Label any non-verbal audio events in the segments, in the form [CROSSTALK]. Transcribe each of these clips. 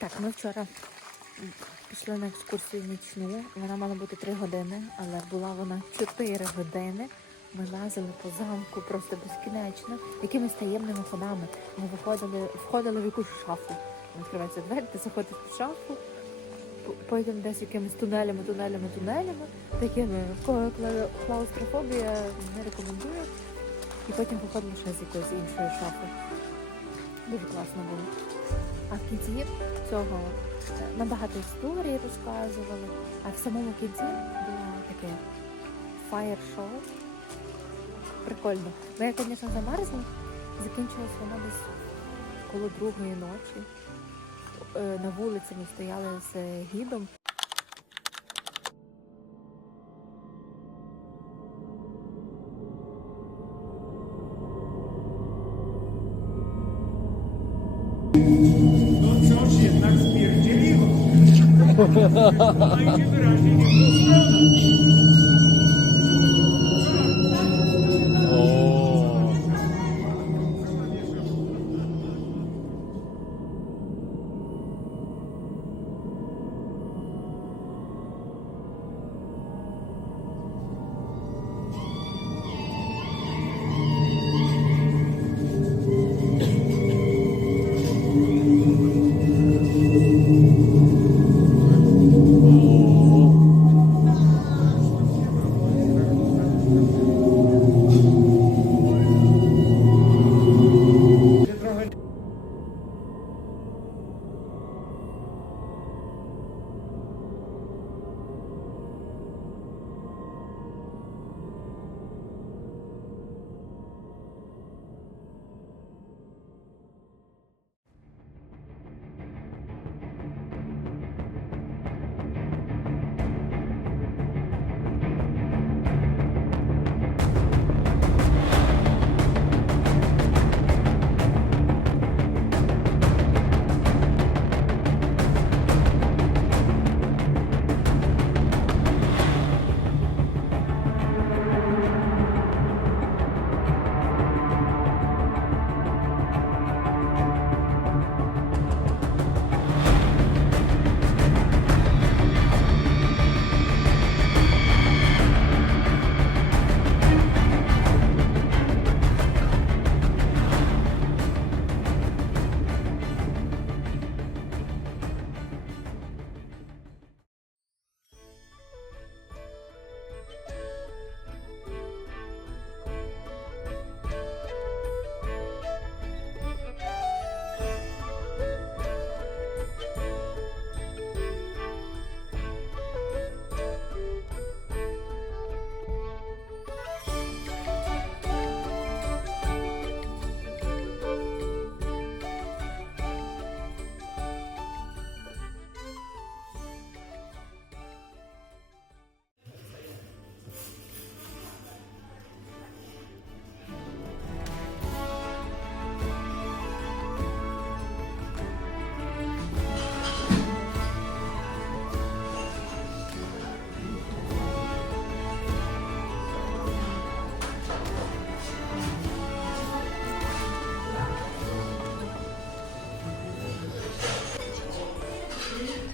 Так, ми вчора пішли на екскурсію нічну. Вона мала бути 3 години, але була вона 4 години. Ми лазили по замку просто безкінечно, якимись таємними ходами. Ми виходили, входили в якусь шафу. Відкривається двері, ти заходиш в шафу, потім десь якимись тунелями, тунелями, тунелями, такими, клаустрофобія не рекомендую. І потім виходили ще з якоїсь іншої шафи. Дуже класно було. А в кінці цього набагато історії історій розказували, а в самому кінці було таке фаєр-шоу. Прикольно. Ну, я, звісно, замерзла. Закінчилось воно десь коло другої ночі. Е, На вулиці ми стояли з гідом. No coś jednak spierdzieliło. [LAUGHS] Słuchajcie wyraźnie nie było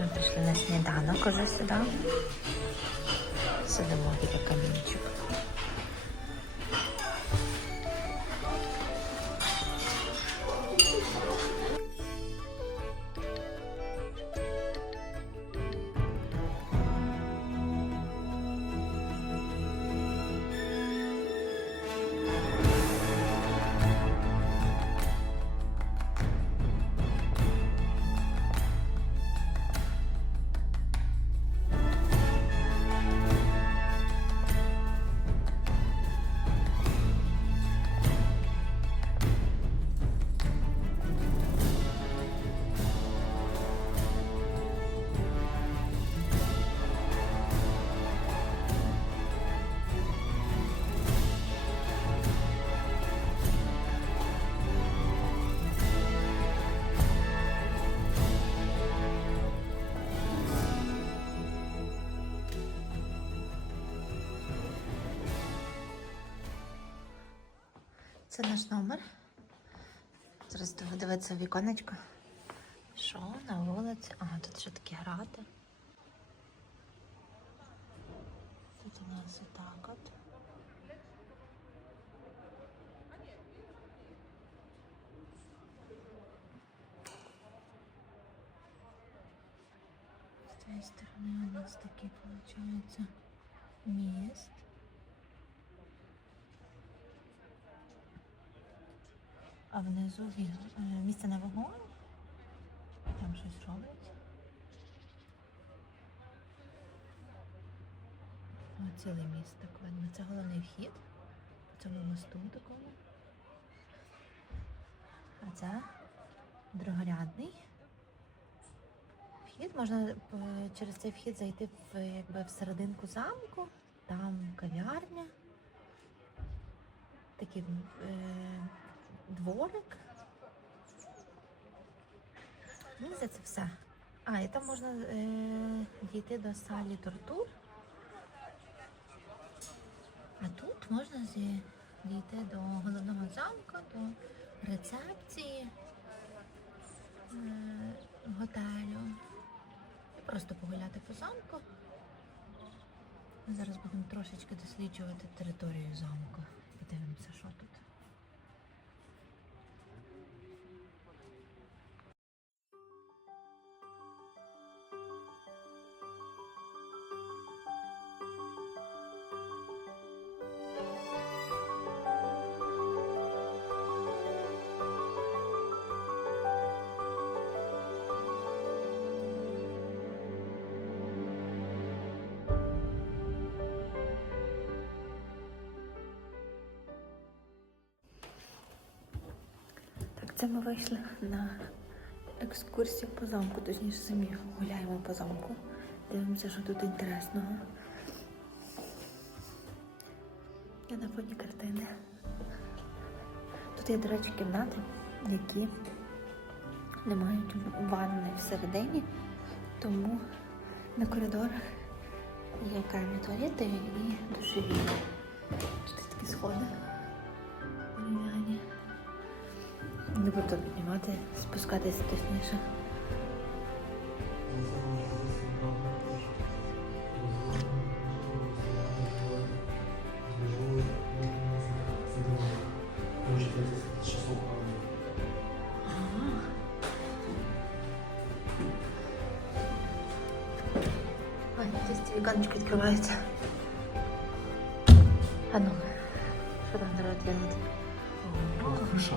Ми прийшли на сніданок уже сюди. Сидимо біля камінчик. Це наш номер. Зараз дивитися віконечко, Що на вулиці? А, тут ще такі грати. Тут у нас отак от. З цієї сторони у нас такий виходить міст. А внизу він, е, місце на вогонь. Там щось робить. Цілий міст так видно. Це головний вхід цьому мосту такому. А це другорядний. Вхід можна е, через цей вхід зайти в, якби, в серединку замку, там кав'ярня, такий е, дворик. Мені здається, все. А, і там можна е, дійти до салі тортур. А тут можна дійти до головного замку, до рецепції е, готелю. І просто погуляти по замку. Ми зараз будемо трошечки досліджувати територію замку. Подивимося, що тут. Це ми вийшли на екскурсію по замку, точніше самі гуляємо по замку. Дивимося, що тут інтересного. Я на фоні картини. Тут є, до речі, кімнати, які не мають ванни всередині, тому на коридорах є окремі туалети і душові. Тут такі сходи. Не буду піднімати, спускатися точніше. Ой, десь віконечко відкривається. А ну, що там народ делать? Крыша.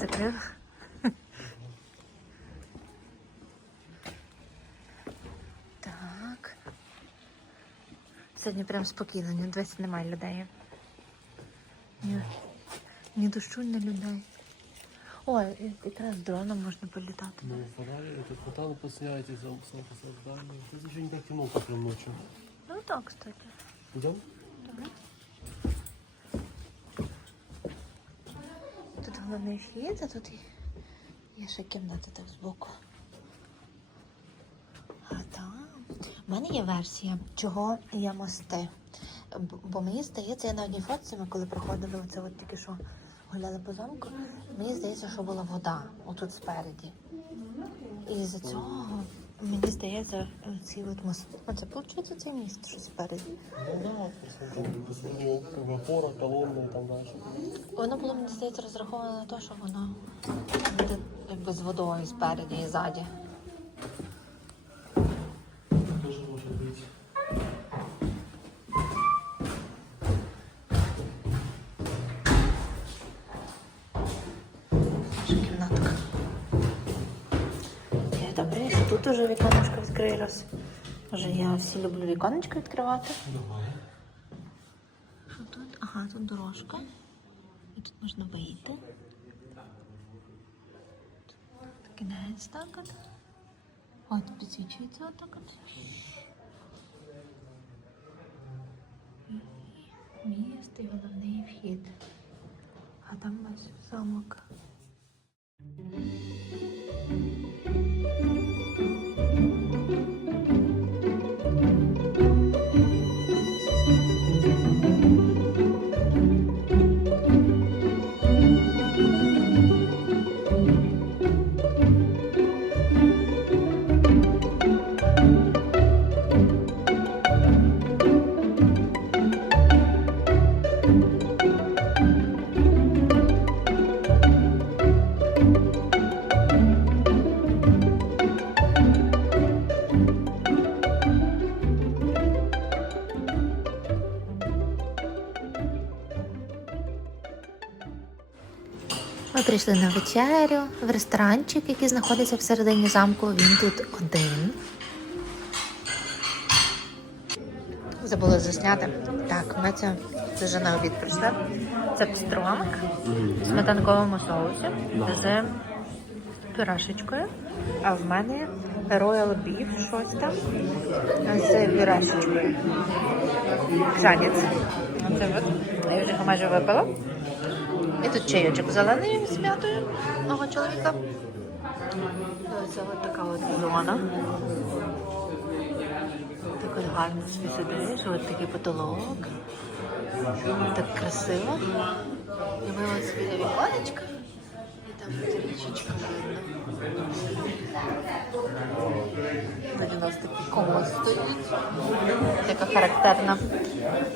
закрив. Так. Сьогодні прям спокійно, ні десь немає людей. Ні, ні дощу, ні людей. Ой, і- якраз дроном можна політати. Ну, фонарик, тут фонтан посняете, за посняете здание. Это еще не так темно, как прям ночью. Ну так, кстати. Идем? Тут Головний вхід, а тут є ще кімната так збоку. А там. У мене є версія, чого є мости. Бо мені здається, я на одній фотці, ми коли проходили оце от тільки що гуляли по замку, мені здається, що була вода отут спереді. І з-за цього мені здається, ці от мости. Оце виходить цей міст, що спереді. Ну да, просто там посмотрел, как бы опора, колонны там дальше. Воно було, мені здається, розраховано на те, що воно буде якби з водою спереді і ззаді. Уже віконечко відкрилось. Може, я всі люблю віконечко відкривати. Давай. Що тут? Ага, тут дорожка. І тут можна вийти. Тут Кінець так от. От підсвічується отак от. Міст і головний вхід. А там ось замок. Прийшли на вечерю в ресторанчик, який знаходиться всередині замку. Він тут один. Забула засняти. Так, ми це, це вже на обід прийшли. Це пістромик в сметанковому соусі з пюрешечкою. А в мене роял біф, щось там з пюрешечкою. Жанець. Я вже майже випила. І тут чайочок зелений з м'ятою мого чоловіка. Це от така от зона. Так от гарно собі сидиш, от такий потолок. Так красиво. І ми ось біля віконечка. І там от річечка видно. Ззаді нас такий комод стоїть. Така характерна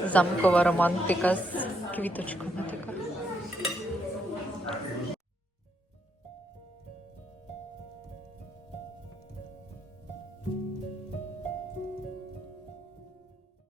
замкова романтика з квіточками така.